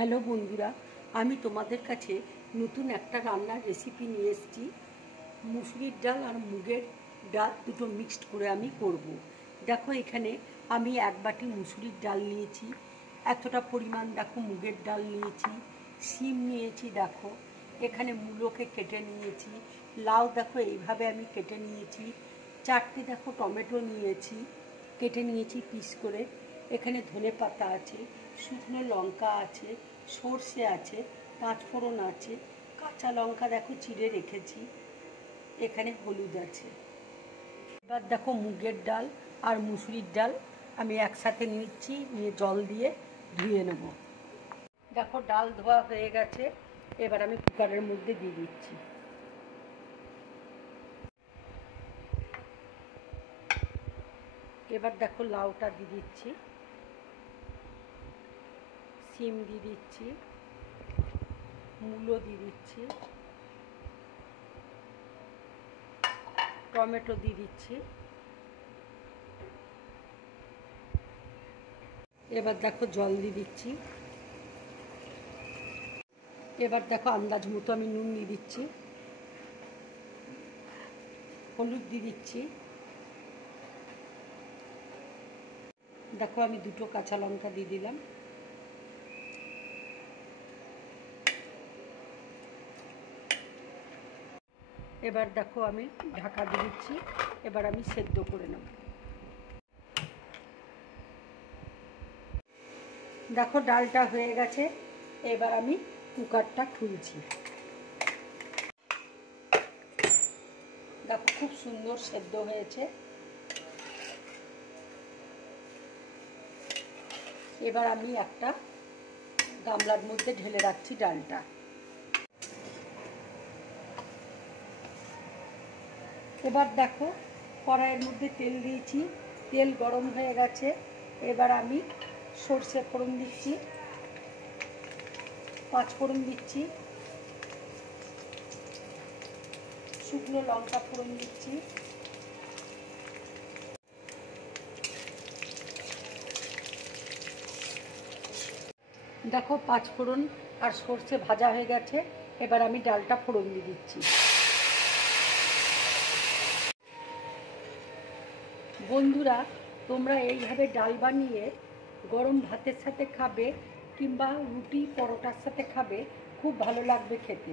Hello বন্ধুরা, আমি তোমাদের কাছে নতুন একটা রান্নার রেসিপি নিয়ে এসেছি। মুসুরির ডাল আর মুগের ডাল দুটো মিক্সড করে আমি করব। দেখো, এখানে আমি এক বাটি মুসুরির ডাল নিয়েছি, এতটা পরিমাণ দেখো মুগের ডাল নিয়েছি, শিম নিয়েছি, দেখো এখানে মূলোকে কেটে নিয়েছি, লাউ দেখো এইভাবে আমি কেটে নিয়েছি, চারটে দেখো টমেটো নিয়েছি, কেটে নিয়েছি পিস করে, এখানে ধনে পাতা আছে, শুকনো লঙ্কা আছে, সর্ষে আছে, পাঁচফোড়ন আছে, কাঁচা লঙ্কা দেখো চিড়ে রেখেছি, এখানে হলুদ আছে। এবার দেখো মুগের ডাল আর মুসুরির ডাল আমি একসাথে নিচ্ছি, নিয়ে জল দিয়ে ধুয়ে নেব। দেখো ডাল ধোয়া হয়ে গেছে, এবার আমি কুকারের মধ্যে দিয়ে দিচ্ছি। এবার দেখো লাউটা দিয়ে দিচ্ছি, শিম দিয়ে দিচ্ছি, মূলো দিয়ে দিচ্ছি, টমেটো দিয়ে দিচ্ছি। এবার দেখো জল দিয়ে দিচ্ছি। এবার দেখো আন্দাজ মতো আমি নুন দিয়ে দিচ্ছি, হলুদ দিয়ে দিচ্ছি, দেখো আমি দুটো কাঁচা লঙ্কা দিয়ে দিলাম। এবার দেখো আমি ঢাকা দিয়ে দিচ্ছি, এবার আমি সেদ্ধ করে নেব। দেখো ডালটা হয়ে গেছে, এবার আমি কুকারটা খুলছি। দেখো খুব সুন্দর সেদ্ধ হয়েছে। এবার আমি একটা গামলার মধ্যে ঢেলে রাখছি ডালটা। এবার দেখো কড়াইয়ের মধ্যে তেল দিয়েছি, তেল গরম হয়ে গেছে, এবার আমি সর্ষে ফোড়ন দিচ্ছি, পাঁচফোড়ন দিচ্ছি, শুকনো লঙ্কা ফোড়ন দিচ্ছি, দেখো পাঁচফোড়ন আর সর্ষে ভাজা হয়ে গেছে, এবার আমি ডালটা ফোড়ন দিয়ে দিচ্ছি। বন্ধুরা, তোমরা এইভাবে ডাল বানিয়ে গরম ভাতের সাথে খাবে কিংবা রুটি পরোটার সাথে খাবে, খুব ভালো লাগবে খেতে।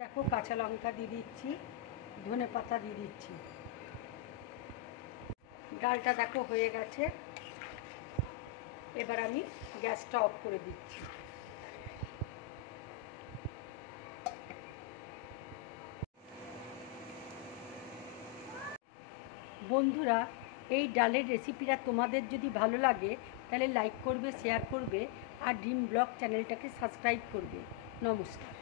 দেখো কাঁচা লঙ্কা দিয়ে দিচ্ছি, ধনে পাতা দিয়ে দিচ্ছি। ডালটা দেখো হয়ে গেছে, এবার আমি গ্যাসটা অফ করে দিচ্ছি। বন্ধুরা, এই ডালের রেসিপিটা তোমাদের যদি ভালো লাগে তাহলে লাইক করবে, শেয়ার করবে আর ড্রিম ব্লগ চ্যানেলটাকে সাবস্ক্রাইব করবে। নমস্কার।